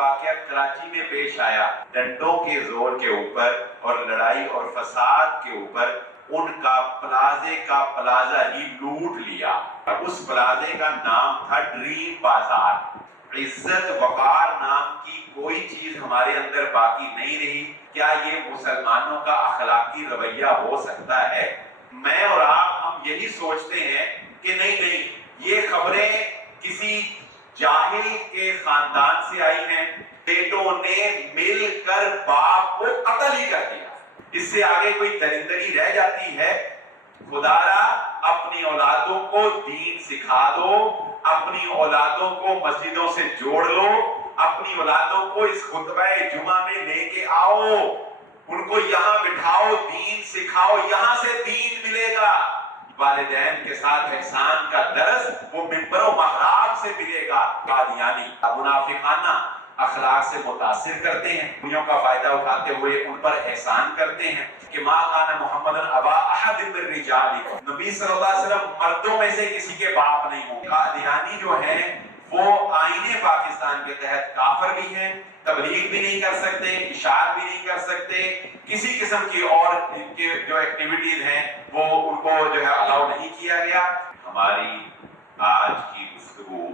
واقعہ کراچی میں پیش آیا، ڈنڈوں کے زور کے اوپر اور لڑائی اور فساد کے اوپر ان کا پلازے کا پلازا ہی لوٹ لیا۔ اس پلازے کا نام تھا ڈریم بازار۔ عزت وقار نام کی کوئی چیز ہمارے اندر باقی نہیں رہی۔ کیا یہ مسلمانوں کا اخلاقی رویہ ہو سکتا ہے؟ میں اور آپ ہم یہی سوچتے ہیں کہ نہیں یہ خبریں کسی جاہل کے خاندان سے آئی ہیں، بیٹوں نے مل کر باپ کو قتل ہی کر دیا، اس سے آگے کوئی درندگی رہ جاتی ہے؟ خدارا اپنی اولادوں کو دین سکھا دو، اپنی اولادوں کو مسجدوں سے جوڑ لو، اپنی اولادوں کو اس خطبہ جمعہ میں لے کے آؤ، ان کو یہاں بٹھاؤ، دین سکھاؤ، یہاں سے دین ملے گا۔ والدین کے ساتھ احسان کا درس وہ منبر و محراب سے ملے گا۔ قادیانی منافقانہ اخلاق سے متاثر کرتے ہیں، دنیا کا فائدہ اٹھاتے ہوئے ان پر احسان کرتے ہیں کہ ما کان محمد ابا احد من رجالکم، نبی صلی اللہ علیہ وسلم مردوں میں سے کسی کے باپ نہیں ہوں۔ قادیانی جو ہیں وہ آئین پاکستان کے تحت کافر بھی ہیں، تبلیغ بھی نہیں کر سکتے، اشاعت بھی نہیں کر سکتے، کسی قسم کی اور ان کے جو ایکٹیویٹیز ہیں وہ ان کو جو ہے الاؤ نہیں کیا گیا۔ ہماری آج کی گفتگو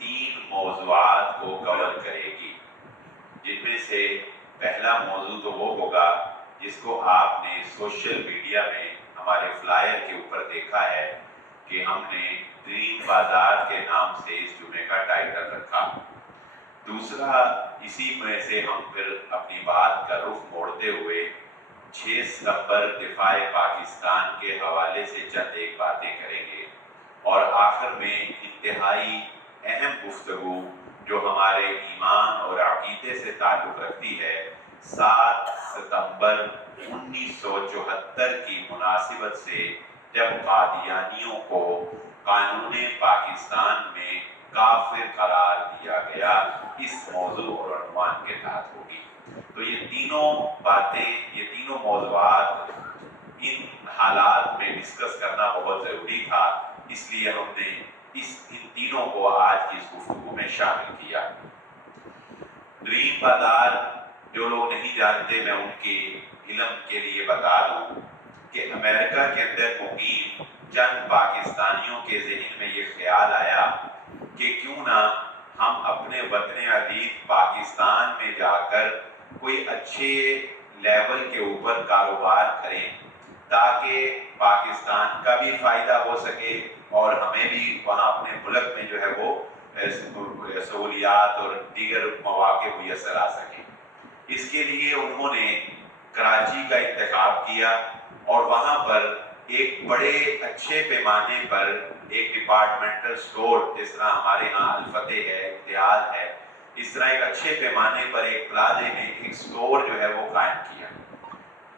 3 موضوعات کو کور کرے گی، جن میں سے پہلا موضوع تو وہ ہوگا جس کو آپ نے سوشل میڈیا میں ہمارے فلائر کے اوپر دیکھا ہے کہ ہم نے ڈریم بازار کے نام سے اس جمعے کا ٹائٹل رکھا۔ دوسرا، اسی میں سے ہم پھر اپنی بات کا رخ موڑتے ہوئے 6 ستمبر دفاع پاکستان کے حوالے سے چند ایک باتیں کریں گے، اور آخر میں انتہائی اہم گفتگو جو ہمارے ایمان اور عقیدے سے تعلق رکھتی ہے، 7 ستمبر 1974 کی مناسبت سے جب قادیانیوں کو قانون پاکستان میں کافر قرار دیا گیا، اس موضوع اور عنوان کے تحت ہوگی۔ تو یہ تینوں باتیں، یہ تینوں موضوعات ان حالات میں ڈسکس کرنا بہت ضروری تھا، اس لیے ہم نے ان تینوں کو آج کی اس گفتگو میں شامل کیا۔ ڈریم بازار، جو لوگ نہیں جانتے میں ان کے علم کے لیے بتا دوں کہ امریکہ کے اندر مقیم چند پاکستانیوں کے ذہن میں یہ خیال آیا کہ کیوں نہ ہم اپنے وطن عزیز پاکستان میں جا کر کوئی اچھے لیول کے اوپر کاروبار کریں تاکہ پاکستان کا بھی فائدہ ہو سکے اور ہمیں بھی وہاں اپنے ملک میں جو ہے وہ سہولیات اور دیگر مواقع میسر آ سکیں۔ اس کے لیے انہوں نے کراچی کا انتخاب کیا اور وہاں پر ایک بڑے اچھے پیمانے پر ایک ڈپارٹمنٹل سٹور، جس طرح ہمارے ہاں الفتح ہے، اتحاد ہے، اس طرح ایک اچھے پیمانے پر ایک پلازے میں ایک سٹور جو ہے وہ قائم کیا۔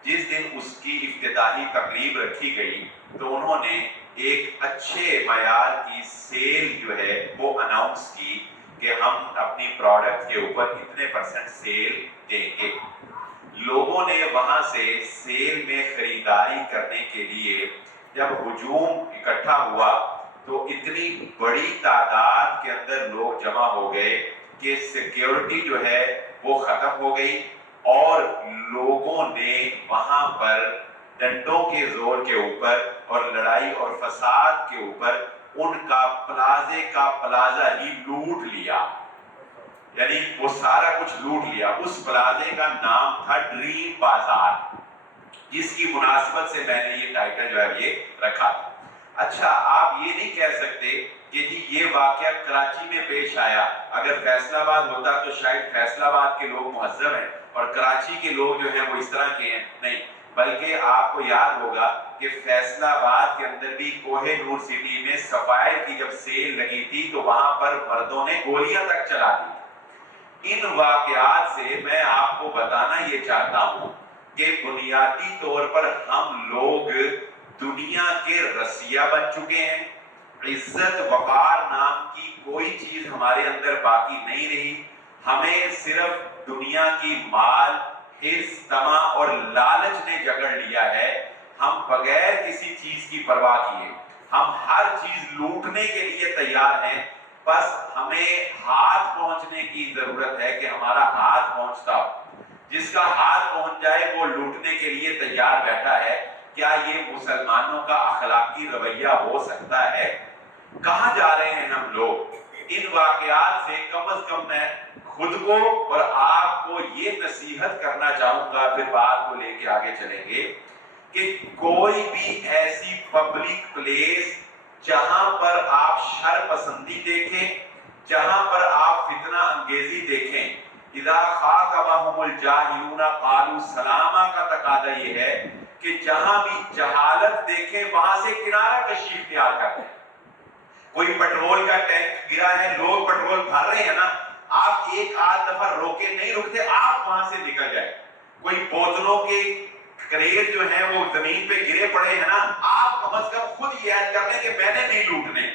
جس دن اس کی افتتاحی تقریب رکھی گئی تو انہوں نے ایک اچھے معیار کی سیل جو ہے وہ اناؤنس کی کہ ہم اپنی پروڈکٹ کے اوپر اتنے % سیل دیں گے۔ لوگوں نے وہاں سے سیل میں خریداری کرنے کے لیے جب ہجوم اکٹھا ہوا تو اتنی بڑی تعداد کے اندر لوگ جمع ہو گئے کہ سیکیورٹی جو ہے وہ ختم ہو گئی اور لوگوں نے وہاں پر ڈنڈوں کے زور کے اوپر اور لڑائی اور فساد کے اوپر ان کا پلازے کا پلازا ہی لوٹ لیا، یعنی وہ سارا کچھ لوٹ لیا۔ اس پلازے کا نام تھا ڈریم بازار، جس کی مناسبت سے میں نے یہ ٹائٹل جو ہے یہ رکھا تھا۔ اچھا، آپ یہ نہیں کہہ سکتے کہ جی یہ واقعہ کراچی میں پیش آیا، اگر فیصل آباد ہوتا تو شاید فیصل آباد کے لوگ مہذب ہیں اور کراچی کے لوگ جو ہیں وہ اس طرح کے ہیں، نہیں، بلکہ آپ کو یاد ہوگا کہ فیصل آباد کے اندر بھی کوہ نور سٹی میں سفائر کی جب سیل لگی تھی تو وہاں پر مردوں نے گولیاں تک چلا دی۔ ان واقعات سے میں آپ کو بتانا یہ چاہتا ہوں کہ بنیادی طور پر ہم لوگ دنیا کے رسیہ بن چکے ہیں، عزت وقار نام کی کوئی چیز ہمارے اندر باقی نہیں رہی، ہمیں صرف دنیا کی مال، حرص، طمع اور لالچ نے جکڑ لیا ہے۔ ہم بغیر کسی چیز کی پرواہ کیے ہم ہر چیز لوٹنے کے لیے تیار ہیں، بس ہمیں ہاتھ پہنچنے کی ضرورت ہے کہ ہمارا ہاتھ پہنچتا ہو. جس کا ہاتھ پہنچ جائے وہ لوٹنے کے لیے تیار بیٹھا ہے. کیا یہ مسلمانوں کا اخلاقی رویہ ہو سکتا ہے؟ کہاں جا رہے ہیں ہم لوگ؟ ان واقعات سے کم از کم میں خود کو اور آپ کو یہ نصیحت کرنا چاہوں گا، پھر بات کو لے کے آگے چلیں گے، کہ کوئی بھی ایسی پبلک پلیس جہاں پر آپ شر پسندی دیکھیں، جہاں پر آپ فتنہ انگیزی دیکھیں، اذا خاطبهم الجاہلون قالوا سلاما کا تقاضا یہ ہے کہ جہاں بھی جہالت دیکھیں وہاں سے کنارہ کشی اختیار کریں. کوئی پٹرول کا ٹینک گرا ہے، لوگ پٹرول بھر رہے ہیں نا، آپ ایک آدھ دفعہ روکے نہیں رکتے، آپ وہاں سے نکل جائیں. کوئی بوتلوں کے کریٹ جو ہیں وہ زمین پہ گرے پڑے ہیں نا، آپ کم از کم خود یہ عہد کر لیں کہ میں نے نہیں لوٹنے.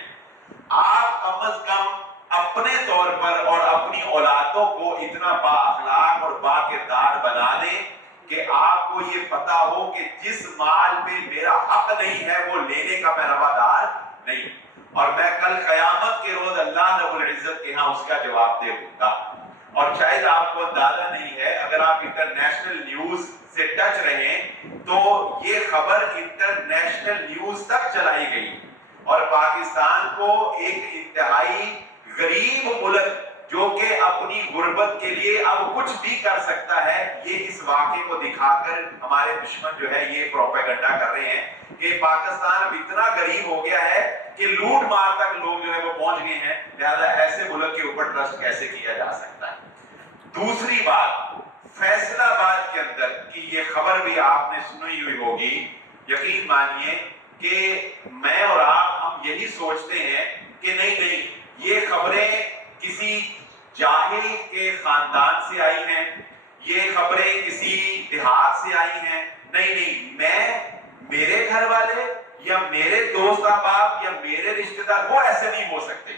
آپ کم از کم اپنے طور پر اور اپنی اولادوں کو اتنا با اخلاق اور با کردار بنا دیں کہ آپ کو یہ پتا ہو کہ جس مال پہ میرا حق نہیں ہے وہ لینے کا میں روادار نہیں، اور میں کل قیامت کے روز اللہ رب العزت کے ہاں اس کا جواب دے دوں گا. اور شاید آپ کو اندازہ نہیں ہے، اگر آپ انٹرنیشنل نیوز سے ٹچ رہیں تو یہ خبر انٹرنیشنل نیوز تک چلائی گئی، اور پاکستان کو ایک انتہائی غریب ملک جو کہ اپنی غربت کے لیے اب کچھ بھی کر سکتا ہے، یہ اس واقعے کو دکھا کر ہمارے دشمن جو ہے یہ پروپیگنڈا کر رہے ہیں کہ پاکستان اب اتنا غریب ہو گیا ہے کہ لوٹ مار تک لوگ جو ہے وہ پہنچ گئے ہیں، لہذا ایسے ملک کے اوپر ٹرسٹ کیسے کیا جا سکتا ہے. دوسری بات، فیصل آباد کے اندر کی یہ خبر بھی آپ نے سنی ہوئی ہوگی. یقین مانیے کہ میں اور آپ ہم یہی سوچتے ہیں کہ نہیں یہ خبریں کسی جاہل کے خاندان سے آئی ہیں، یہ خبریں کسی دیہات سے آئی ہیں. نہیں میرے گھر والے یا میرے دوست احباب یا میرے رشتہ دار وہ ایسے نہیں ہو سکتے.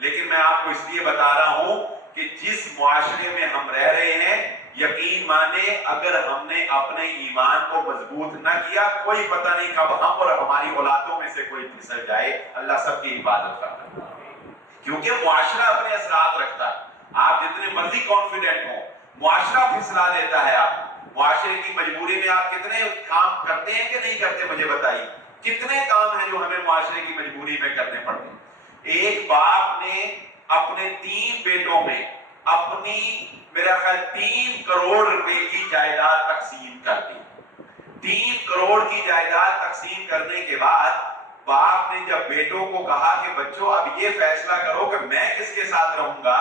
لیکن میں آپ کو اس لیے بتا رہا ہوں کہ جس معاشرے میں ہم رہ رہے ہیں، یقین مانے اگر ہم نے اپنے ایمان کو مضبوط نہ کیا، کوئی پتہ نہیں کب ہم اور ہماری اولادوں میں سے کوئی پھسل جائے. اللہ سب کی حفاظت کرتا ہے، کیونکہ معاشرہ اپنے اثرات رکھتا ہے. آپ جتنے مرضی کانفیڈنٹ ہوں، معاشرہ پھسلا دیتا ہے. آپ معاشرے کی مجبوری میں آپ کتنے کام کرتے ہیں کہ نہیں کرتے؟ مجھے بتائیے کتنے کام ہیں جو ہمیں معاشرے کی مجبوری میں کرنے پڑتے ہیں. ایک باپ نے اپنے 3 بیٹوں میں اپنی میرا خیال 3 کروڑ روپے کی جائیداد تقسیم کر دی. 3 کروڑ کی جائیداد تقسیم کرنے کے بعد باپ نے جب بیٹوں کو کہا کہ بچوں اب یہ فیصلہ کرو کہ میں کس کے ساتھ رہوں گا،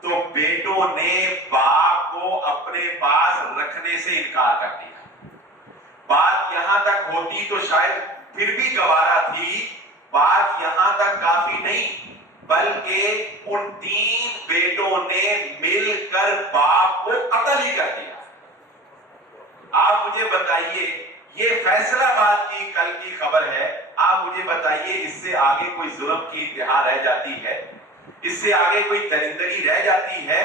تو بیٹوں نے باپ کو اپنے پاس رکھنے سے انکار کر دیا. بات یہاں تک ہوتی تو شاید پھر بھی گوارا تھی، بات یہاں تک کافی نہیں، بلکہ ان 3 بیٹوں نے مل کر باپ کو قتل ہی کر دیا. آپ مجھے بتائیے، یہ فیصل آباد کی کل کی خبر ہے، آپ مجھے بتائیے اس سے آگے کوئی ظلم کی انتہا رہ جاتی ہے؟ اس سے آگے کوئی درندگی رہ جاتی ہے؟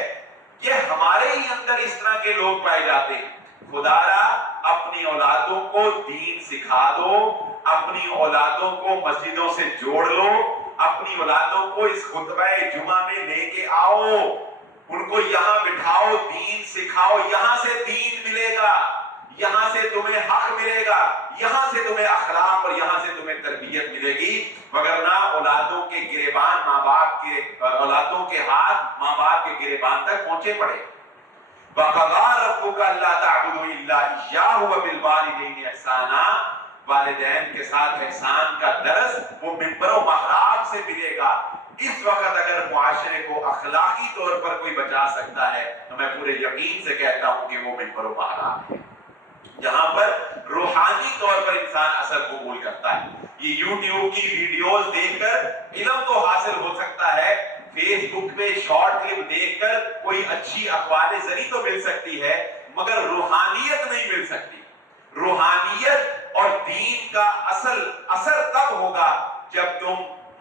یہ ہمارے ہی اندر اس طرح کے لوگ پائے جاتے ہیں. خدا را اپنی اولادوں کو دین سکھا دو، اپنی اولادوں کو مسجدوں سے جوڑ لو، اپنی اولادوں کو اس خطبہ جمعہ میں لے کے آؤ، ان کو یہاں بٹھاؤ، دین سکھاؤ. یہاں سے دین ملے گا، یہاں سے تمہیں حق ملے گا، یہاں سے تمہیں اخلاق اور یہاں سے تمہیں تربیت ملے گی. وگرنہ اولادوں کے گریبان ماں باپ کے، اولادوں کے ہاتھ ماں باپ کے گریبان تک پہنچے پڑے. وَقَضَىٰ رَبُّكَ أَلَّا تَعْبُدُوا إِلَّا إِيَّاهُ وَبِالْوَالِدَيْنِ إِحْسَانًا. والدین کے ساتھ احسان کا درس وہ منبر و محراب سے ملے گا. اس وقت اگر معاشرے کو اخلاقی طور پر کوئی بچا سکتا ہے تو میں پورے یقین سے کہتا ہوں کہ وہ منبر و محراب ہے، جہاں پر روحانی طور پر انسان اثر قبول کرتا ہے. یہ یوٹیوب کی ویڈیوز دیکھ کر علم تو حاصل ہو سکتا ہے، فیس بک پہ شارٹ کلپ دیکھ کر کوئی اچھی اخبار زری تو مل سکتی ہے، مگر روحانیت نہیں مل سکتی. روحانیت اور دین کا اثر تب ہوگا جب تم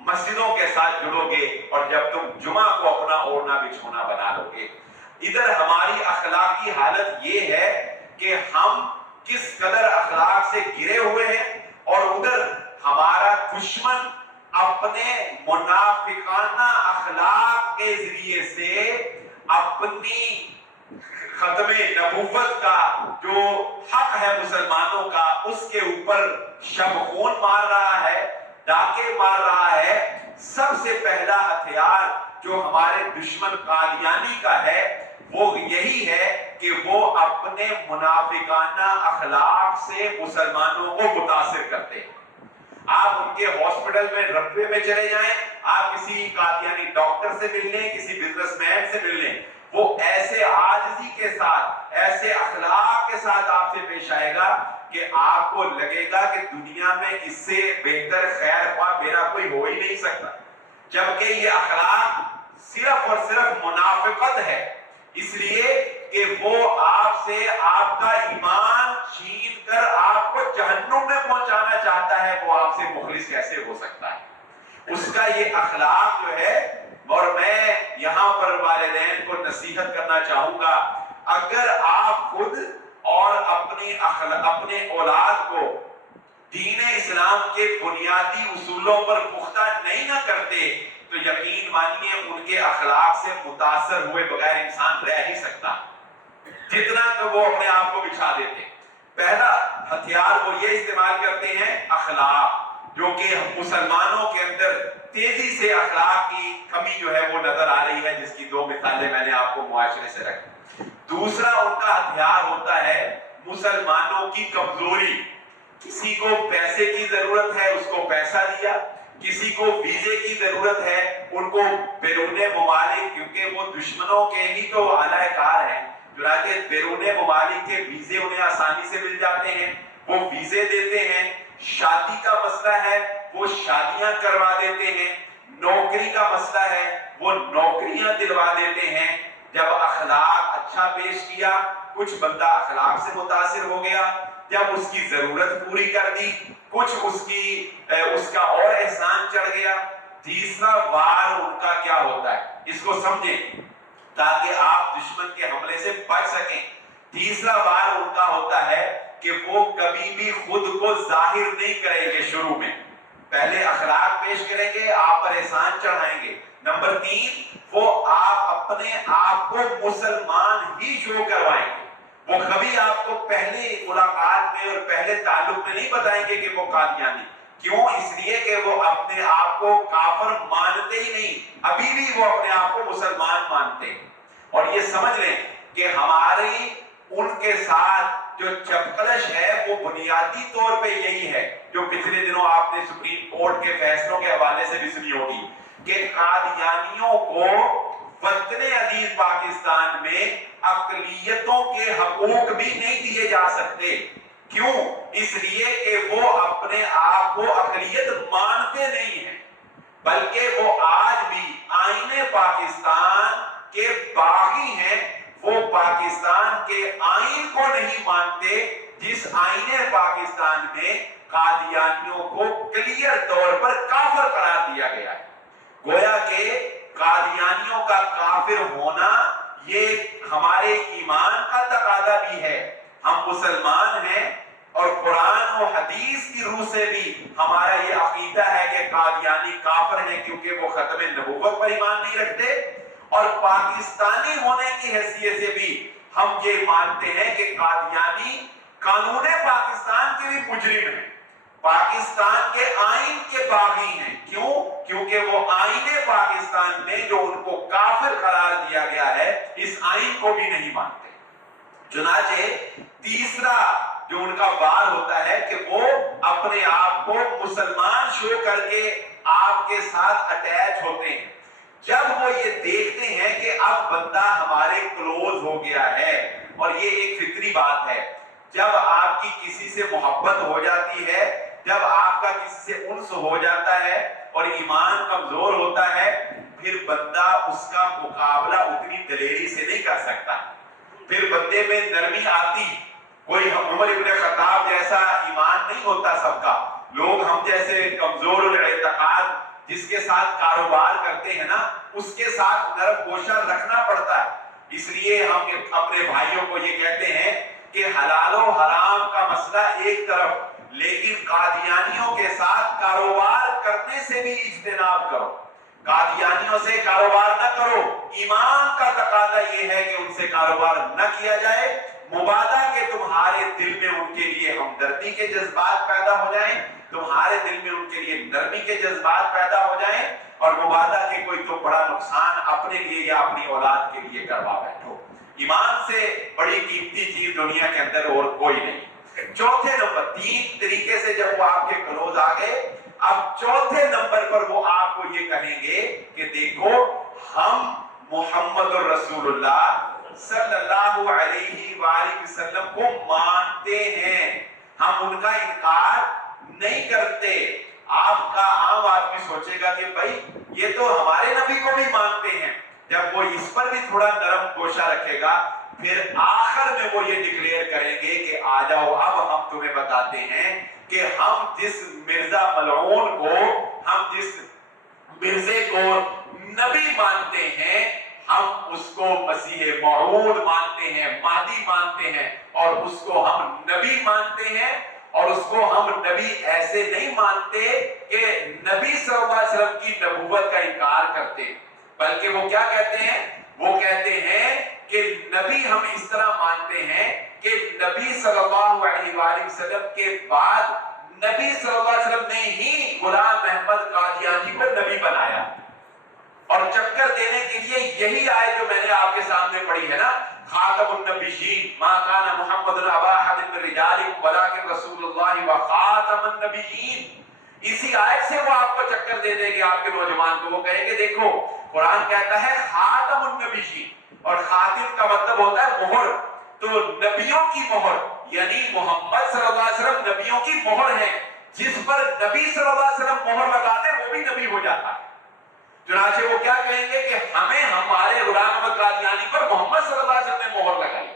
مسجدوں کے ساتھ جڑو گے اور جب تم جمعہ کو اپنا اوڑھنا بچھونا بنا لو گے. ادھر ہماری اخلاقی حالت یہ ہے کہ ہم کس قدر اخلاق سے گرے ہوئے ہیں، اور ادھر ہمارا دشمن اپنے منافقانہ اخلاق کے ذریعے سے اپنی ختم نبوت کا جو حق ہے مسلمانوں کا اس کے اوپر شب خون مار رہا ہے، ڈاکے مار رہا ہے۔ سب سے پہلا ہتھیار جو ہمارے دشمن قادیانی کا ہے وہ یہی ہے کہ وہ اپنے منافقانہ اخلاق سے مسلمانوں کو متاثر کرتے ہیں۔ آپ ان کے ہاسپٹل میں رقبے میں چلے جائیں، آپ کسی قادیانی ڈاکٹر سے مل لیں، کسی بزنس مین سے مل لیں، وہ ایسے عاجزی کے ساتھ، ایسے اخلاق کے ساتھ آپ سے پیش آئے گا کہ آپ کو لگے گا کہ دنیا میں اس سے بہتر خیر خواہ میرا کوئی ہو ہی نہیں سکتا، جبکہ یہ اخلاق صرف اور صرف منافقت ہے، اس لیے کہ وہ آپ سے آپ کا ایمان چھین کر آپ کو جہنم میں پہنچانا چاہتا ہے۔ وہ آپ سے مخلص کیسے ہو سکتا ہے؟ اس کا یہ اخلاق جو ہے، اور میں یہاں پر والدین کو نصیحت کرنا چاہوں گا، اگر آپ خود اور اپنے اولاد کو دین اسلام کے بنیادی اصولوں پر پختہ نہیں نہ کرتے تو یقین مانیے ان کے اخلاق سے متاثر ہوئے بغیر انسان رہ ہی سکتا، جتنا کہ وہ اپنے آپ کو بچھا دیتے۔ پہلا ہتھیار وہ یہ استعمال کرتے ہیں اخلاق، جو کہ مسلمانوں کے اندر تیزی سے اخلاق کی کمی جو ہے وہ نظر آ رہی ہے، جس کی دو مثالیں میں نے آپ کو معاشرے سے رکھی۔ دوسرا ان کا ہتھیار ہوتا ہے مسلمانوں کی کمزوری۔ کسی کو پیسے کی ضرورت ہے، اس کو پیسہ دیا، کسی کو ویزے کی ضرورت ہے، ان کو بیرون ممالک، کیونکہ وہ دشمنوں کے ہی تو اعلی کار ہیں، چنانچہ بیرون ممالک کے ویزے انہیں آسانی سے مل جاتے ہیں، وہ ویزے دیتے ہیں۔ شادی کا مسئلہ ہے، وہ شادیاں کروا دیتے ہیں۔ نوکری کا مسئلہ ہے، وہ نوکریاں دلوا دیتے ہیں۔ جب اخلاق اچھا پیش کیا، کچھ بندہ اخلاق سے متاثر ہو گیا، جب اس کی ضرورت پوری کر دی، کچھ اس کا اور احسان چڑھ گیا۔ تیسرا وار ان کا کیا ہوتا ہے، اس کو سمجھیں تاکہ آپ دشمن کے حملے سے بچ سکیں۔ تیسرا وار ان کا ہوتا ہے کہ وہ کبھی بھی خود کو ظاہر نہیں کریں گے، شروع میں پہلے اخلاق پیش کریں گے، آپ پر احسان چڑھائیں گے۔ نمبر 3، وہ آپ اپنے آپ کو مسلمان ہی شو کروائیں گے۔ وہ کبھی آپ کو پہلی ملاقات میں اور پہلے تعلق میں نہیں بتائیں گے کہ وہ قادیانی۔ کیوں؟ اس لیے کہ وہ اپنے آپ کو کافر مانتے ہی نہیں، ابھی بھی وہ اپنے آپ کو مسلمان مانتے ہیں۔ اور یہ سمجھ لیں کہ ہماری ان کے ساتھ جو چپکلش ہے وہ بنیادی طور پہ یہی ہے، جو پچھلے دنوں آپ نے سپریم کورٹ کے فیصلوں کے حوالے سے بھی سنی ہوگی کہ قادیانیوں کو وطن عزیز پاکستان میں اقلیتوں کے حقوق بھی نہیں دیے جا سکتے۔ کیوں؟ اس لیے کہ وہ اپنے آپ کو اقلیت مانتے نہیں ہیں، بلکہ وہ آج بھی آئین پاکستان کے باغی ہیں۔ وہ پاکستان کے آئین کو نہیں مانتے، جس آئین پاکستان میں قادیانیوں کو کلیئر طور پر کافر قرار دیا گیا ہے۔ گویا کہ قادیانیوں کا کافر ہونا یہ ہمارے ایمان کا تقاضا بھی ہے۔ ہم مسلمان ہیں اور قرآن و حدیث کی روح سے بھی ہمارا یہ عقیدہ ہے کہ قادیانی کافر ہیں، کیونکہ وہ ختم نبوت پر ایمان نہیں رکھتے، اور پاکستانی ہونے کی حیثیت سے بھی ہم یہ مانتے ہیں کہ قادیانی قانون پاکستان کے بھی مجرم ہیں، پاکستان کے آئین کے باغی ہیں۔ کیوں؟ کیونکہ وہ آئین پاکستان میں جو ان کو کافر قرار دیا گیا ہے، اس آئین کو بھی نہیں مانتے۔ چنانچہ تیسرا جو ان کا وار ہوتا ہے کہ وہ اپنے آپ کو مسلمان شو کر کے آپ کے ساتھ اٹیچ ہوتے ہیں۔ جب وہ یہ دیکھتے ہیں کہ اب بندہ ہمارے کلوز ہو گیا ہے، اور یہ ایک فطری بات ہے، جب آپ کی کسی سے محبت ہو جاتی ہے، جب آپ کا کسی سے انس ہو جاتا ہے اور ایمان کمزور ہوتا ہے، پھر بندہ اس کا مقابلہ اتنی دلیری سے نہیں کر سکتا، پھر بندے میں نرمی آتی۔ کوئی عمر ابن خطاب جیسا ایمان نہیں ہوتا سب کا، لوگ ہم جیسے کمزور الاعتقاد جس کے ساتھ کاروبار کرتے ہیں نا، اس کے ساتھ نرم گوشہ رکھنا پڑتا ہے۔ اس لیے ہم اپنے بھائیوں کو یہ کہتے ہیں کہ حلال و حرام کا مسئلہ ایک طرف، لیکن قادیانیوں کے ساتھ کاروبار کرنے سے بھی اجتناب کرو، قادیانیوں سے کاروبار نہ کرو۔ ایمان کا تقاضا یہ ہے کہ ان سے کاروبار نہ کیا جائے، مبادا کہ تمہارے دل میں ان کے لیے ہمدردی کے جذبات پیدا ہو جائیں، تمہارے دل میں ان کے لیے نرمی کے جذبات پیدا ہو جائیں، اور مبادا کہ کوئی تم بڑا نقصان اپنے لیے یا اپنی اولاد کے لیے کروا بیٹھو۔ ایمان سے بڑی قیمتی چیز دنیا کے اندر اور کوئی نہیں۔ چوتھے نمبر، 3 طریقے سے جب وہ آپ کے کلوز آ گئے، اب چوتھے نمبر پر وہ آپ کو یہ کہیں گے کہ دیکھو ہم محمد الرسول اللہ صلی اللہ علیہ وآلہ وسلم کو مانتے ہیں، ہم ان کا انکار نہیں کرتے۔ آپ کا عام آدمی سوچے گا کہ بھائی یہ تو ہمارے نبی کو بھی مانتے ہیں، جب وہ اس پر بھی تھوڑا نرم گوشہ رکھے گا، پھر آخر میں وہ یہ ڈکلیئر کریں گے کہ آ جاؤ اب ہم تمہیں بتاتے ہیں کہ ہم جس مرزا ملعون کو، ہم جس مرزے کو نبی مانتے ہیں، ہم اس کو مسیح موعود مانتے ہیں، مہدی مانتے ہیں، اور اس کو ہم نبی مانتے ہیں۔ اور اس کو ہم نبی ایسے نہیں مانتے کہ نبی صلی اللہ علیہ وسلم کی نبوت کا انکار کرتے، بلکہ وہ کیا کہتے ہیں؟ وہ کہتے ہیں کہ نبی ہم اس طرح مانتے ہیں کہ نبی صلی اللہ علیہ وآلہ وسلم کے بعد نبی صلی اللہ علیہ وسلم نے ہی غلام احمد قادیانی کو نبی بنایا۔ اور چکر دینے کے لیے یہی آیت جو میں نے آپ کے سامنے پڑھی ہے نا، خاتم النبیین ما کان محمد ابا احد من رجالکم ولکن رسول اللہ وخاتم النبیین، اسی آیت سے وہ آپ کو چکر دے دیں گے آپ کے نوجوان کو۔ وہ کہیں گے دیکھو قرآن کہتا ہے خاتم النبیین، اور خاتم کا مطلب ہوتا ہے مہر، تو نبیوں کی مہر، یعنی محمد صلی اللہ علیہ وسلم نبیوں کی مہر ہے، جس پر نبی صلی اللہ علیہ وسلم مہر لگاتے ہیں وہ بھی نبی ہو جاتا ہے۔ چنانچہ وہ کیا کہیں گے کہ ہمیں ہمارے غلام احمد قادیانی پر محمد صلی اللہ علیہ وسلم نے مہر لگائی۔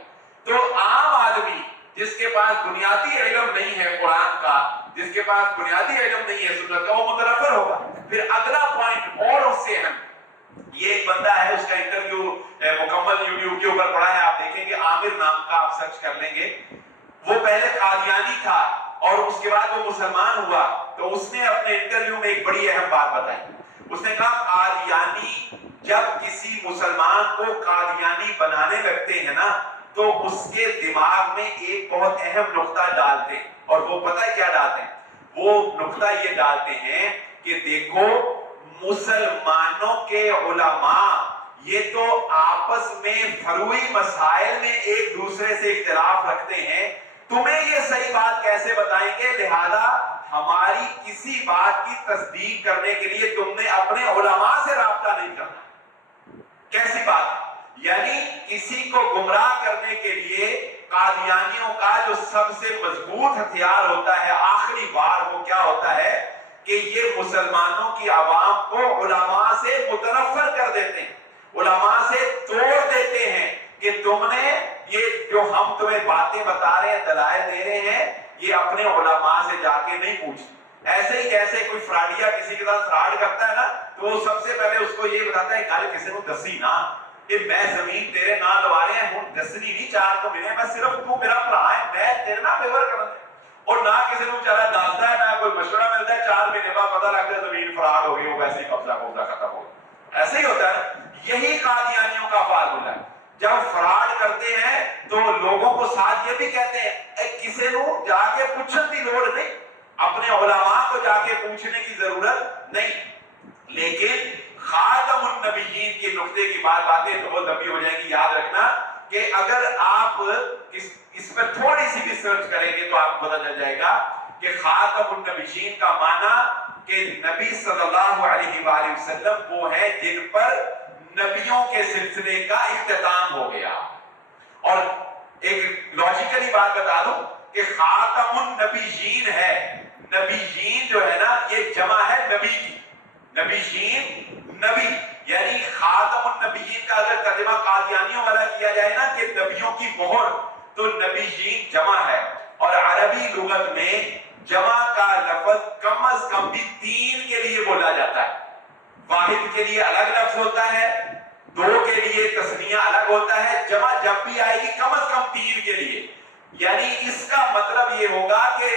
تو عام آدمی جس کے پاس بنیادی علم نہیں ہے قرآن کا، جس کے پاس بنیادی علم نہیں ہے سنت کا، وہ متنفر ہوگا۔ پھر اگلا پوائنٹ اور اس سے اہم، یہ ایک بندہ ہے، اس کا انٹرویو مکمل یوٹیوب کے اوپر پڑا ہے، آپ دیکھیں گے، عامر نام کا آپ سرچ کر لیں گے۔ وہ پہلے قادیانی تھا اور اس کے بعد وہ مسلمان ہوا، تو اس نے اپنے انٹرویو میں ایک بڑی اہم بات بتائی۔ اس نے کہا قادیانی جب کسی مسلمان کو قادیانی بنانے لگتے ہیں نا، تو اس کے دماغ میں ایک بہت اہم نقطہ ڈالتے ہیں، اور وہ پتہ ہے کیا ڈالتے ہیں؟ وہ نقطہ یہ ڈالتے ہیں کہ دیکھو مسلمانوں کے علماء یہ تو آپس میں فروعی مسائل میں ایک دوسرے سے اختلاف رکھتے ہیں، تمہیں یہ صحیح بات کیسے بتائیں گے؟ لہذا ہماری کسی بات کی تصدیق کرنے کے لیے تم نے اپنے علماء سے رابطہ نہیں کرنا۔ کیسی بات؟ یعنی کسی کو گمراہ کرنے کے لیے قادیانیوں کا جو سب سے مضبوط ہتھیار ہوتا ہے، آخری بار، وہ کیا ہوتا ہے کہ یہ مسلمانوں کی عوام کو علماء سے متنفر کر دیتے ہیں، علماء سے توڑ دیتے ہیں کہ تم نے یہ جو ہم تمہیں باتیں بتا رہے ہیں، دلائل دے رہے ہیں، یہ اپنے علماء سے جا کے نہیں پوچھتے۔ ایسے ہی جیسے کوئی فراڈیا کسی کے ساتھ فراڈ کرتا ہے نا، تو وہ سب سے پہلے اس کو یہ بتاتا ہے گل کسی کو دسی نا، کہ میں زمین تیرے نام لوا رہے ہیں، ہوں دسنی نہیں، چار تو ملے، میں صرف تو میرا بھرا ہے، میں تیرے نام فیور کرنا، اور نہ کسی کو بیچارہ دستا ہے، نہ کوئی مشورہ ملتا ہے، 4 مہینے بعد پتہ لگتا ہے زمین فراڈ ہو گئی، وہ ویسے ہی قبضہ ختم ہو گیا۔ ایسے ہی ہوتا ہے، یہی قادیانیوں کا فارمولہ ہے۔ جب فراڈ کرتے ہیں تو لوگوں کو ساتھ یہ بھی کہتے ہیں کسی کو جا کے پوچھنے کی لوڑ نہیں، اپنے علماء کو جا کے پوچھنے کی ضرورت نہیں۔ لیکن خاتم النبیین کی نقطے کی بات آتے تو وہ نبی ہو جائیں گی۔ یاد رکھنا کہ اگر آپ اس پر تھوڑی سی بھی سرچ کریں گے تو آپ کو پتہ چل جائے گا کہ خاتم النبیین کا معنی کہ نبی صلی اللہ علیہ وآلہ وسلم وہ ہیں جن پر نبیوں کے سلسلے کا اختتام ہو گیا۔ اور ایک لاجیکلی بات بتا دوں کہ خاتم النبیین ہے، نبیین جو ہے نا یہ جمع ہے نبی کی، نبیین نبی، یعنی خاتم النبیین کا اگر ترجمہ قادیانیوں والا کیا جائے نا کہ نبیوں کی مہر، تو نبیین جمع ہے، اور عربی لغت میں جمع کا لفظ کم از کم بھی 3 کے لیے بولا جاتا ہے۔ واحد کے لیے الگ لفظ ہوتا ہے، 2 کے لیے تسنیہ الگ ہوتا ہے، جمع جب بھی آئے گی کم از کم 3 کے لیے۔ یعنی اس کا مطلب یہ ہوگا کہ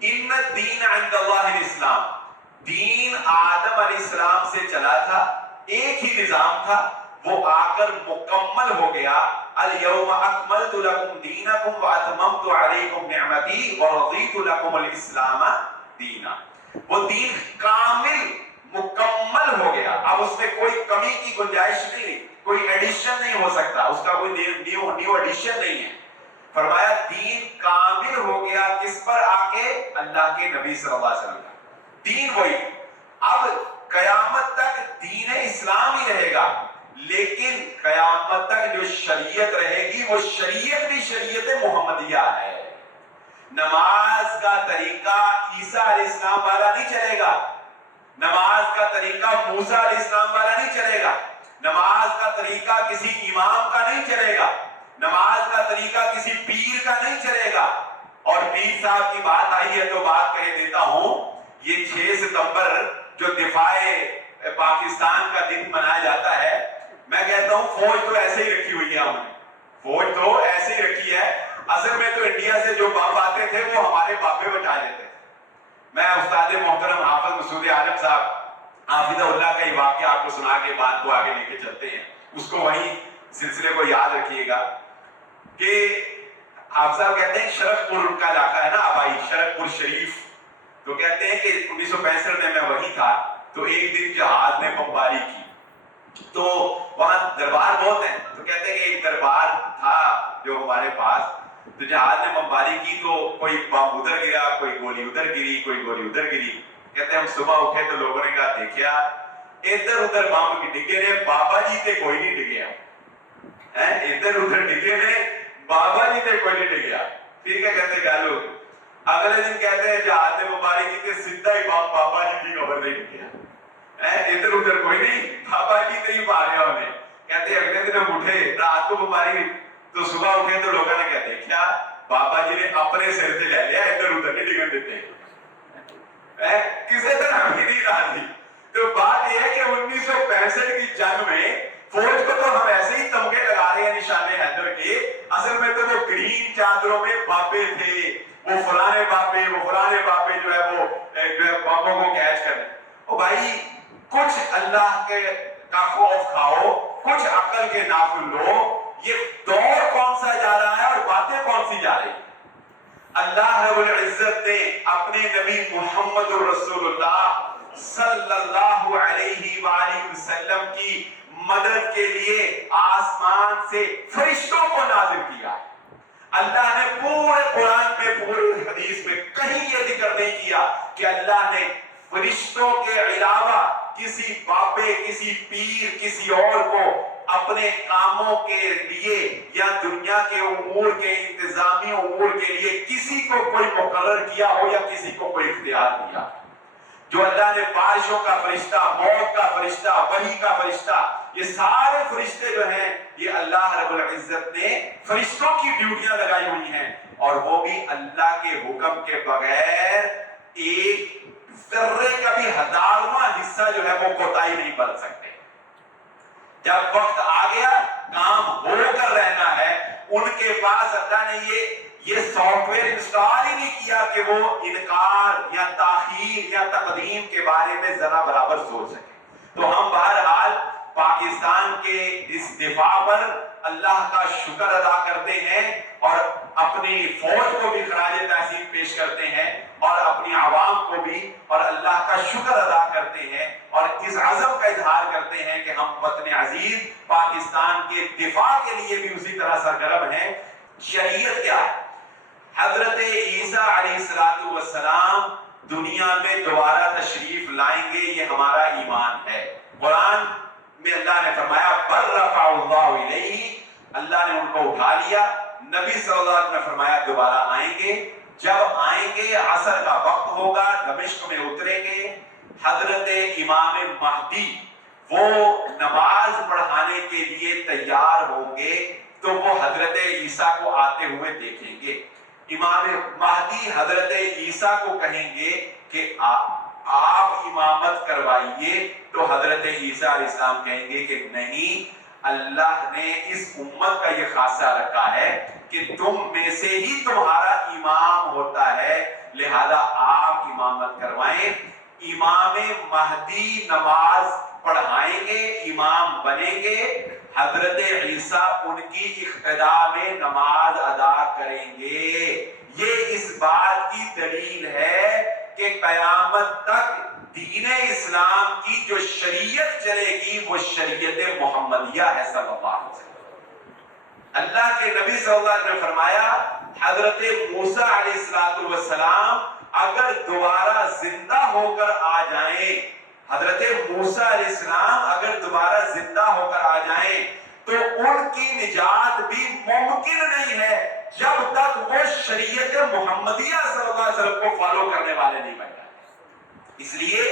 ان الدین عند اللہ الاسلام، دین آدم علیہ السلام سے چلا تھا، ایک ہی نظام تھا، وہ آ کر مکمل ہو گیا۔ الیوم اکملت لکم دینکم واتممت علیکم نعمتی ورضیت لکم الاسلام دینا۔ وہ دین کامل مکمل ہو گیا، اب اس میں کوئی کمی کی گنجائش نہیں، کوئی ایڈیشن نہیں ہو سکتا، اس کا کوئی نیو ایڈیشن نہیں ہے۔ فرمایا دین کامل ہو گیا، کس پر آ کے؟ اللہ کے نبی صلی اللہ علیہ وسلم کا دین وہی۔ اب قیامت تک دین اسلام ہی رہے گا، لیکن قیامت تک جو شریعت رہے گی وہ شریعت بھی شریعت محمدیہ ہے۔ نماز کا طریقہ عیسیٰ علیہ السلام والا نہیں چلے گا، نماز کا طریقہ موسیٰ علیہ السلام والا نہیں چلے گا، نماز کا طریقہ کسی امام کا نہیں چلے گا، نماز کا طریقہ کسی پیر کا نہیں چلے گا۔ اور پیر صاحب کی بات آئی ہے تو بات کہہ دیتا ہوں، یہ 6 ستمبر جو دفاع پاکستان کا دن منایا جاتا ہے، میں کہتا ہوں فوج تو ایسے ہی رکھی ہوئی ہے، ہم نے فوج تو ایسے ہی رکھی ہے، اصل میں تو انڈیا سے جو بم آتے تھے وہ ہمارے باپے بچا لیتے تھے۔ میں استاد محترم حافظ مسعود عالم صاحب حافظ اللہ کا یہ واقعہ آپ کو سنا کے بات کو آگے لے کے چلتے ہیں، اس کو وہیں سلسلے کو یاد رکھیے گا کہ آپ صاحب کہتے ہیں شرف پور کا علاقہ ہے نا آبائی، شرف پور شریف، تو کہتے ہیں کہ 1965 میں وہی تھا، تو ایک دن جہاز نے بمباری کی، تو وہاں دربار بہت ہیں، تو کہتے ہیں کہ ایک دربار تھا جو ہمارے پاس، تو جہاز نے بمباری کی تو کوئی بم ادھر گرا، کوئی گولی ادھر گری، کوئی گولی ادھر گری۔ کہتے ہیں ہم صبح اٹھے تو لوگوں نے کہا دیکھیا ادھر ادھر بم ڈگے نے، بابا جی تے کوئی نہیں ڈگیا، ادھر ادھر ڈگے نے، بابا جی تے کوئی نہیں ڈگیا۔ ٹھیک ہے، کہتے گالو اگلے دن کہتے ہیں جہاز نے بمباری کی تے سیدھا ہی بم بابا جی کی قبر نہیں ڈگیا، ادھر ادھر کوئی نہیں، بابا جی تے ہی ماریا انہیں۔ کہتے ہیں اگلے دن ہم اٹھے رات کو بمباری تو صبح اٹھے تو لوگوں نے کہتے کیا بابا جی نے اپنے سر سے لے لیا، ادھر ادھر نہیں ڈگن دیتے، کسی طرح بھی نہیں راضی۔ تو بات یہ ہے کہ 1965 کی جنگ میں فوج کو تو ہم ایسے ہی تمغے لگا رہے ہیں نشان حیدر کے، اصل میں تو وہ گرین چادروں میں باپے تھے، وہ فلانے باپے جو ہے بموں کو کیچ کرنے۔ او بھائی کچھ اللہ کے کا خوف کھاؤ، کچھ عقل کے نافل لو، یہ دور کون سا جا رہا ہے اور باتیں کون سی جا رہی ہیں۔ اللہ رب العزت نے اپنے نبی محمد رسول اللہ صلی اللہ علیہ وآلہ وسلم کی مدد کے لیے آسمان سے فرشتوں کو نازل کیا۔ اللہ نے پورے قرآن میں، پورے حدیث میں کہیں یہ ذکر نہیں کیا کہ اللہ نے فرشتوں کے علاوہ کسی بابے، کسی پیر، کسی اور کو اپنے کاموں کے لیے یا دنیا کے امور کے انتظامی امور کے لیے کسی کو کوئی مقرر کیا ہو یا کسی کو کوئی اختیار دیا۔ جو اللہ نے بارشوں کا فرشتہ، موت کا فرشتہ، وحی کا فرشتہ، یہ سارے فرشتے جو ہیں یہ اللہ رب العزت نے فرشتوں کی ڈیوٹیاں لگائی ہوئی ہیں، اور وہ بھی اللہ کے حکم کے بغیر ایک ذرے کا بھی 1000واں حصہ جو ہے وہ کوتاہی نہیں برت سکتے۔ جب وقت آ گیا کام ہو کر رہنا ہے، ان کے پاس اللہ نے یہ سافٹ ویئر انسٹال ہی نہیں کیا کہ وہ انکار یا تاخیر یا تقدیم کے بارے میں ذرا برابر سوچ سکے۔ تو ہم بہرحال پاکستان کے اس دفاع پر اللہ کا شکر ادا کرتے ہیں اور اپنی فوج کو بھی خراج تحسین پیش کرتے ہیں اور اپنی عوام کو بھی، اور اللہ کا شکر ادا کرتے ہیں اور اس عزم کا اظہار کرتے ہیں کہ ہم وطن عزیز پاکستان کے دفاع کے لیے بھی اسی طرح سرگرم ہیں۔ شریعت کیا ہے؟ حضرت عیسیٰ علیہ السلام دنیا میں دوبارہ تشریف لائیں گے، یہ ہمارا ایمان ہے۔ قرآن میں اللہ نے فرمایا برفع اللہ الیہ، اللہ نے ان کو اٹھا لیا۔ نبی صلی اللہ علیہ وسلم نے فرمایا دوبارہ آئیں گے، جب آئیں گے عصر کا وقت ہوگا، دمشق میں اتریں گے، حضرت امام مہدی وہ نماز پڑھانے کے لیے تیار ہوں گے تو وہ حضرت عیسیٰ کو آتے ہوئے دیکھیں گے۔ امام مہدی حضرت عیسیٰ کو کہیں گے کہ آپ امامت کروائیے، تو حضرت عیسیٰ علیہ السلام کہیں گے کہ نہیں، اللہ نے اس امت کا یہ خاصہ رکھا ہے کہ تم میں سے ہی تمہارا امام ہوتا ہے، لہذا آپ امامت کروائیں۔ امام مہدی نماز پڑھائیں گے، امام بنیں گے، حضرت عیسیٰ ان کی اقتدا میں نماز ادا کریں گے۔ یہ اس بات کی دلیل ہے کہ قیامت تک دین اسلام کی جو شریعت چلے گی وہ شریعت محمدیہ ہے صلی اللہ علیہ وسلم۔ اللہ کے نبی صلی اللہ علیہ وسلم نے فرمایا حضرت موسیٰ علیہ السلام اگر دوبارہ زندہ ہو کر آ جائیں، حضرت موسیٰ علیہ السلام اگر دوبارہ زندہ ہو کر آ جائیں تو ان کی نجات بھی ممکن نہیں ہے جب تک وہ شریعت محمدیہ صلی اللہ علیہ وسلم کو فالو کرنے والے نہیں بن جاتے۔ اس لیے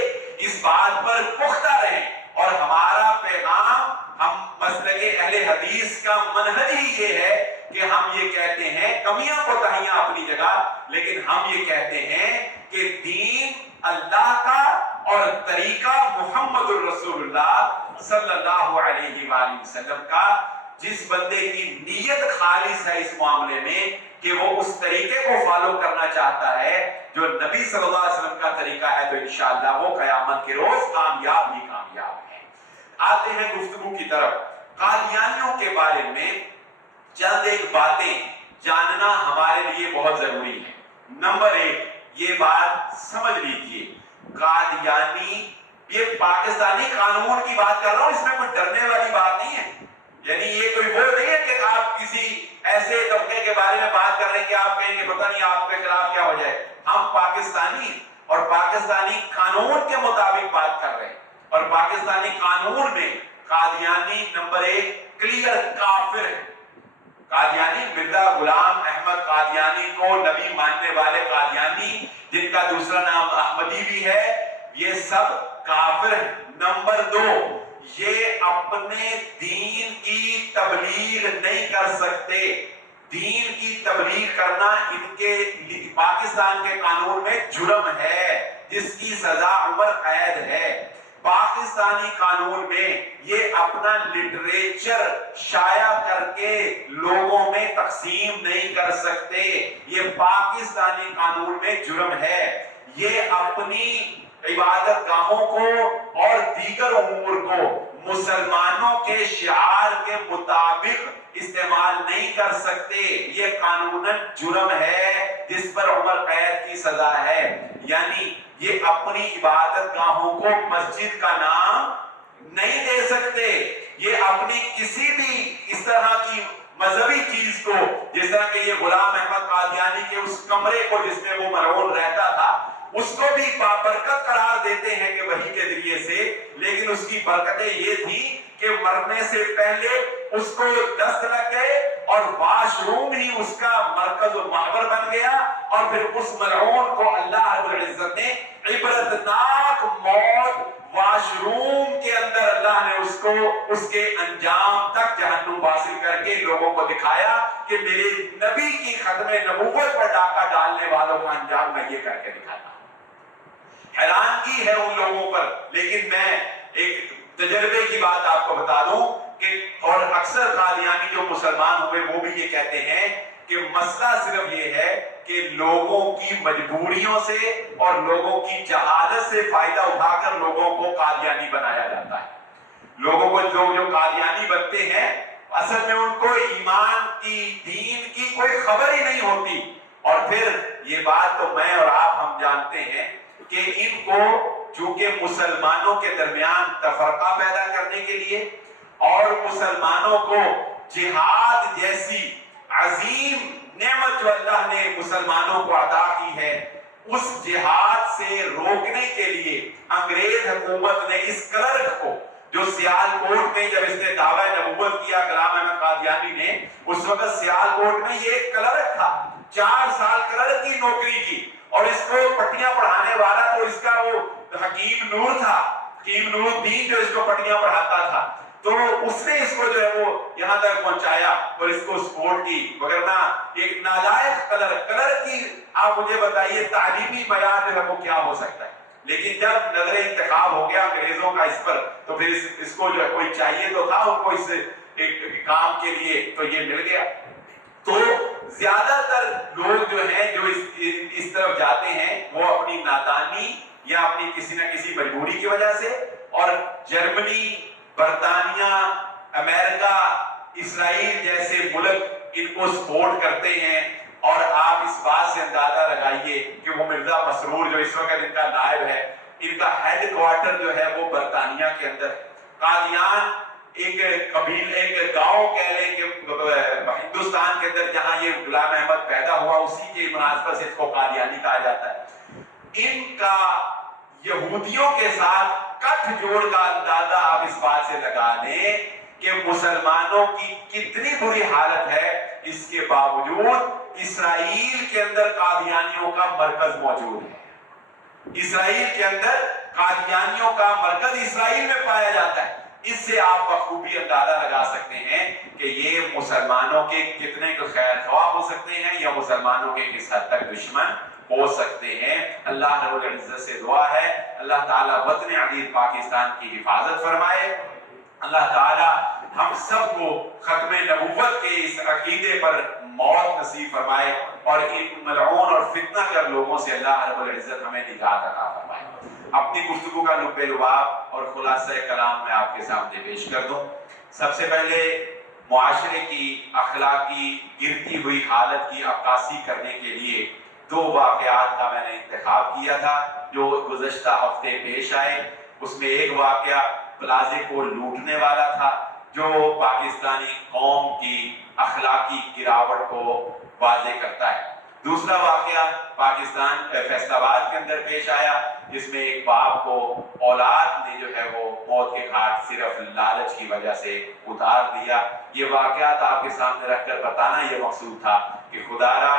اس بات پر پختہ رہیں، اور ہمارا پیغام، ہم مسلک اہل حدیث کا منہج ہی یہ ہے کہ ہم یہ کہتے ہیں، کمیاں کوتاہیاں اپنی جگہ، لیکن ہم یہ کہتے ہیں کہ دین اللہ کا اور طریقہ محمد الرسول اللہ صلی اللہ علیہ وآلہ وسلم کا۔ جس بندے کی نیت خالص ہے اس معاملے میں کہ وہ اس طریقے کو فالو کرنا چاہتا ہے جو نبی صلی اللہ علیہ وسلم کا طریقہ ہے، تو انشاءاللہ وہ قیامت کے روز کامیاب ہی کامیاب ہے۔ آتے ہیں گفتگو کی طرف۔ قادیانیوں کے بارے میں چند ایک باتیں جاننا ہمارے لیے بہت ضروری ہے۔ نمبر ایک، یہ بات سمجھ لیجئے، قادیانی، یہ پاکستانی قانون کی بات کر رہا ہوں، اس میں کوئی ڈرنے والی بات نہیں ہے۔ یعنی یہ کوئی وہ نہیں ہے کہ آپ کسی ایسے طبقے کے بارے میں بات کر رہے ہیں کہ آپ کہیں گے پتہ نہیں آپ کے خلاف کیا ہو جائے۔ ہم پاکستانی اور پاکستانی قانون کے مطابق بات کر رہے ہیں، اور پاکستانی قانون میں قادیانی نمبر ایک کلیئر کافر ہے۔ قادیانی، مرزا غلام احمد قادیانی کو نبی ماننے والے قادیانی، جن کا دوسرا نام احمدی بھی ہے، یہ سب کافر ہیں۔ نمبر دو، یہ اپنے دین کی تبلیغ نہیں کر سکتے۔ دین کی تبلیغ کرنا ان کے پاکستان کے قانون میں جرم ہے، جس کی سزا عمر قید ہے۔ پاکستانی قانون میں یہ اپنا لٹریچر شائع کر کے لوگوں میں تقسیم نہیں کر سکتے، یہ پاکستانی قانون میں جرم ہے۔ یہ اپنی عبادت گاہوں کو اور دیگر امور کو مسلمانوں کے شعار کے مطابق استعمال نہیں کر سکتے، یہ قانوناً جرم ہے جس پر عمر قید کی سزا ہے۔ یعنی یہ اپنی عبادت گاہوں کو مسجد کا نام نہیں دے سکتے، یہ اپنی کسی بھی اس طرح کی مذہبی چیز کو، جس طرح کہ یہ غلام احمد قادیانی کے اس کمرے کو جس میں وہ ملعون رہتا تھا، اس کو بھی بابرکت قرار دیتے ہیں کہ وحی کے ذریعے سے، لیکن اس کی برکتیں یہ تھی کہ مرنے سے پہلے اس کو دست لگ گئے اور واش روم ہی اس کا مرکز و محور بن گیا، اور پھر اس ملعون کو اللہ رب العزت نے عبرتناک موت واش روم کے اندر اللہ نے اس کو اس کے انجام تک جہنم واصل کر کے لوگوں کو دکھایا کہ میرے نبی کی ختم نبوت پر ڈاکہ ڈالنے والوں کا انجام میں یہ کر کے دکھاتا ہوں۔ حیرانگی ہے ان لوگوں پر، لیکن میں ایک تجربے کی بات آپ کو بتا دوں کہ اور اکثر قادیانی جو مسلمان ہوئے وہ بھی یہ کہتے ہیں کہ مسئلہ صرف یہ ہے کہ لوگوں کی مجبوریوں سے اور لوگوں کی جہالت سے فائدہ اٹھا کر لوگوں کو قادیانی بنایا جاتا ہے۔ لوگوں کو جو قادیانی بنتے ہیں اصل میں ان کو ایمان کی، دین کی کوئی خبر ہی نہیں ہوتی، اور پھر یہ بات تو میں اور آپ ہم جانتے ہیں کہ ان کو چونکہ مسلمانوں کے درمیان تفرقہ پیدا کرنے کے لیے اور مسلمانوں کو جہاد جیسی عظیم نعمت جو اللہ نے مسلمانوں کو عطا کی ہے، اس جہاد سے روکنے کے لیے انگریز حکومت نے اس کلرک کو، جو سیال کوٹ میں جب اس نے دعویٰ نبوت کیا غلام احمد قادیانی نے، اس وقت سیال کوٹ میں یہ ایک کلرک تھا، 4 سال کلرک کی نوکری کی، اور اس کو پٹیاں پڑھانے والا تو اس کا وہ حکیم نور تھا، حکیم نور الدین جو اس کو پٹیاں پڑھاتا تھا، تو اس نے اس کو جو ہے وہ یہاں تک پہنچایا اور اس کو سپورٹ کی، وگرنہ ایک نالائق کلر کی آپ مجھے بتائیے تعلیمی معیار جو ہے وہ کیا ہو سکتا ہے۔ لیکن جب نظر انتخاب ہو گیا انگریزوں کا اس پر، تو پھر اس کو جو ہے کوئی چاہیے تو تھا ان کو اس ایک کام کے لیے، تو یہ مل گیا۔ تو زیادہ تر لوگ جو ہیں جو اس طرف جاتے ہیں وہ اپنی نادانی یا اپنی کسی نہ کسی مجبوری کی وجہ سے، اور جرمنی، برطانیہ، امریکہ، اسرائیل جیسے ملک ان کو سپورٹ کرتے ہیں۔ اور آپ اس بات سے اندازہ لگائیے کہ وہ مرزا مسرور جو اس وقت ان کا نائب ہے، ان کا ہیڈ کوارٹر جو ہے وہ برطانیہ کے اندر۔ قادیان ایک گاؤں کہہ لیں کہ ہندوستان کے اندر جہاں یہ غلام احمد پیدا ہوا، اسی کے مناسبت سے اس کو قادیانی کہا جاتا ہے۔ ان کا یہودیوں کے ساتھ کٹھ جوڑ کا اندازہ آپ اس بات سے لگا لیں کہ مسلمانوں کی کتنی بری حالت ہے، اس کے باوجود اسرائیل کے اندر قادیانیوں کا مرکز موجود ہے۔ اسرائیل کے اندر قادیانیوں کا مرکز اسرائیل میں پایا جاتا ہے۔ اس سے آپ بخوبی اندازہ لگا سکتے ہیں کہ یہ مسلمانوں کے کتنے خیر خواہ ہو سکتے ہیں یا مسلمانوں کے کس حد تک دشمن ہو سکتے ہیں۔ اللہ رب العزت سے دعا ہے اللہ تعالیٰ وطن عزیز پاکستان کی حفاظت فرمائے، اللہ تعالیٰ ہم سب کو ختم نبوت کے اس عقیدے پر موت نصیب فرمائے، اور ان ملعون اور فتنہ گر لوگوں سے اللہ رب العزت ہمیں نجات عطا فرمائے۔ اپنی گفتگو کا لب لباب اور خلاصہ کلام میں آپ کے سامنے پیش کر دوں۔ سب سے پہلے معاشرے کی اخلاقی گرتی ہوئی حالت کی عکاسی کرنے کے لیے دو واقعات کا میں نے انتخاب کیا تھا جو گزشتہ ہفتے پیش آئے۔ اس میں ایک واقعہ پلازے کو لوٹنے والا تھا جو پاکستانی قوم کی اخلاقی گراوٹ کو واضح کرتا ہے۔ دوسرا واقعہ پاکستان فیصل آباد کے اندر پیش آیا جس میں ایک باپ کو اولاد نے جو ہے وہ موت کے گھاٹ صرف لالچ کی وجہ سے اتار دیا۔ یہ واقعات آپ کے سامنے رکھ کر بتانا یہ مقصود تھا کہ خدا را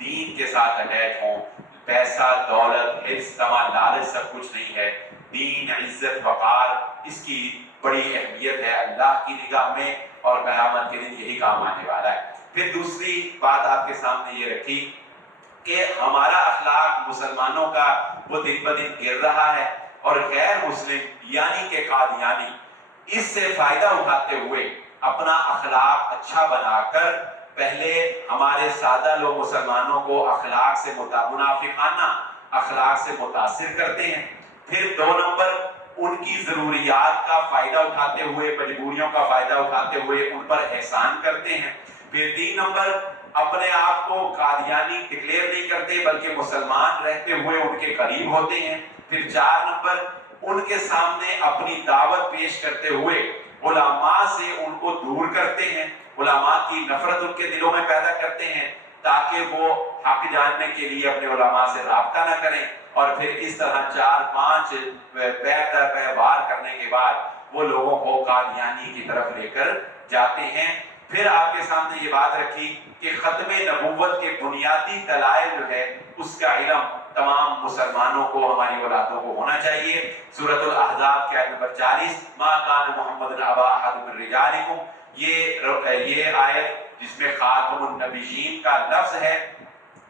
دین کے ساتھ اٹیچ ہوں۔ پیسہ، دولت، حرص، طمع، لالچ سب کچھ نہیں ہے۔ دین، عزت، وقار، اس کی بڑی اہمیت ہے اللہ کی نگاہ میں، اور قیامت کے دن یہی کام آنے والا ہے۔ پھر دوسری بات آپ کے سامنے یہ رکھی کہ ہمارا اخلاق مسلمانوں کا وہ دن بدن گر رہا ہے، اور غیر مسلم یعنی کہ قادیانی اس سے فائدہ اٹھاتے ہوئے اپنا اخلاق اچھا بنا کر پہلے ہمارے سادہ لوگ مسلمانوں کو اخلاق سے منافقانہ اخلاق سے متاثر کرتے ہیں، پھر دو نمبر ان کی ضروریات کا فائدہ اٹھاتے ہوئے، مجبوریوں کا فائدہ اٹھاتے ہوئے ان پر احسان کرتے ہیں، پھر تین نمبر اپنے آپ کو قادیانی ڈکلیئر نہیں کرتے بلکہ مسلمان رہتے ہوئے ان کے قریب ہوتے ہیں، پھر چار نمبر ان کے سامنے اپنی دعوت پیش کرتے ہوئے علماء سے ان کو دور کرتے ہیں، علماء کی نفرت ان کے دلوں میں پیدا کرتے ہیں تاکہ وہ حق جاننے کے لیے اپنے علماء سے رابطہ نہ کریں، اور پھر اس طرح چار پانچ پیر در پیر وار کرنے کے بعد وہ لوگوں کو قادیانی کی طرف لے کر جاتے ہیں۔ پھر آپ کے سامنے یہ بات رکھی کہ ختم نبوت کے بنیادی دلائل جو ہے اس کا علم تمام مسلمانوں کو، ہماری اولادوں کو ہونا چاہیے۔ سورۃ الاحزاب کی آیت نمبر 40 ما کان محمد ابا احد من رجالکم، یہ آیت جس میں خاتم النبیین کا لفظ ہے،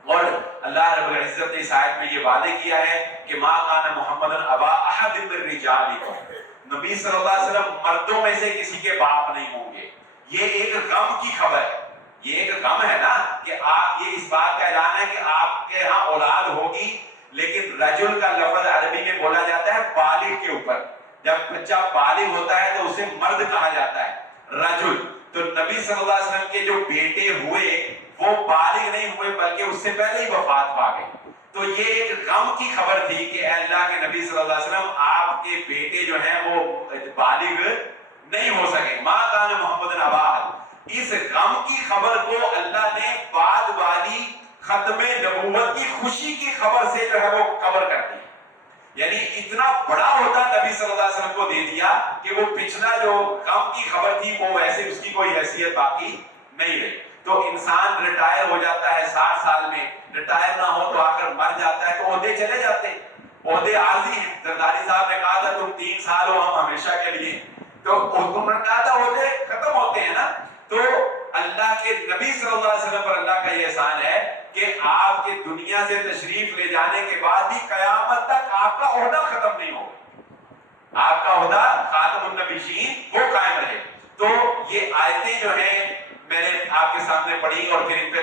اور اللہ رب العزت نے اس آیت میں یہ وعدے کیا ہے کہ ما کان محمد ابا احد من رجالکم، نبی صلی اللہ علیہ وسلم مردوں میں سے کسی کے باپ نہیں ہوں گے۔ یہ ایک غم کی خبر ہے، یہ ایک غم ہے نا کہ آپ یہ اس بات کا اعلان ہے کہ آپ کے ہاں اولاد ہوگی، لیکن رجل کا لفظ عربی میں بولا جاتا ہے بالغ کے اوپر، جب بچہ بالغ ہوتا ہے تو اسے مرد کہا جاتا ہے رجل۔ تو نبی صلی اللہ علیہ وسلم کے جو بیٹے ہوئے وہ بالغ نہیں ہوئے بلکہ اس سے پہلے ہی وفات پا گئے، تو یہ ایک غم کی خبر تھی کہ اے اللہ کے نبی صلی اللہ علیہ وسلم آپ کے بیٹے جو ہیں وہ بالغ نہیں ہو سکے، ما کان محمد ابا احد۔ اس غم کی خبر کو اللہ نے بعد والی ختم نبوت کی خوشی کی خبر سے جو ہے وہ کور کر دی، یعنی اتنا بڑا ہوتا نبی صلی اللہ علیہ وسلم کو دے دیا کہ وہ پچھلا جو غم کی خبر تھی وہ ویسے اس کی کوئی حیثیت باقی نہیں رہی۔ تو انسان ریٹائر ہو جاتا ہے 60 سال میں، ریٹائر نہ ہو تو آ کر مر جاتا ہے تو عہدے چلے جاتے ہیں، عہدے عارضی ہیں۔ زرداری صاحب نے کہا تھا تم 3 سال ہو ہم ہمیشہ کے لیے، تو حکم نے کہا تھا عہدے ختم ہوتے ہیں نا۔ تو اللہ کے نبی صلی اللہ علیہ وسلم پر اللہ کا یہ احسان ہے کہ آپ کے دنیا سے تشریف لے جانے کے بعد بھی قیامت تک آپ کا عہدہ ختم نہیں ہوگا، آپ کا عہدہ خاتم النبیین وہ قائم رہے۔ تو یہ آیتیں جو ہیں میں نے آپ کے سامنے پڑھی اور پھر ان پہ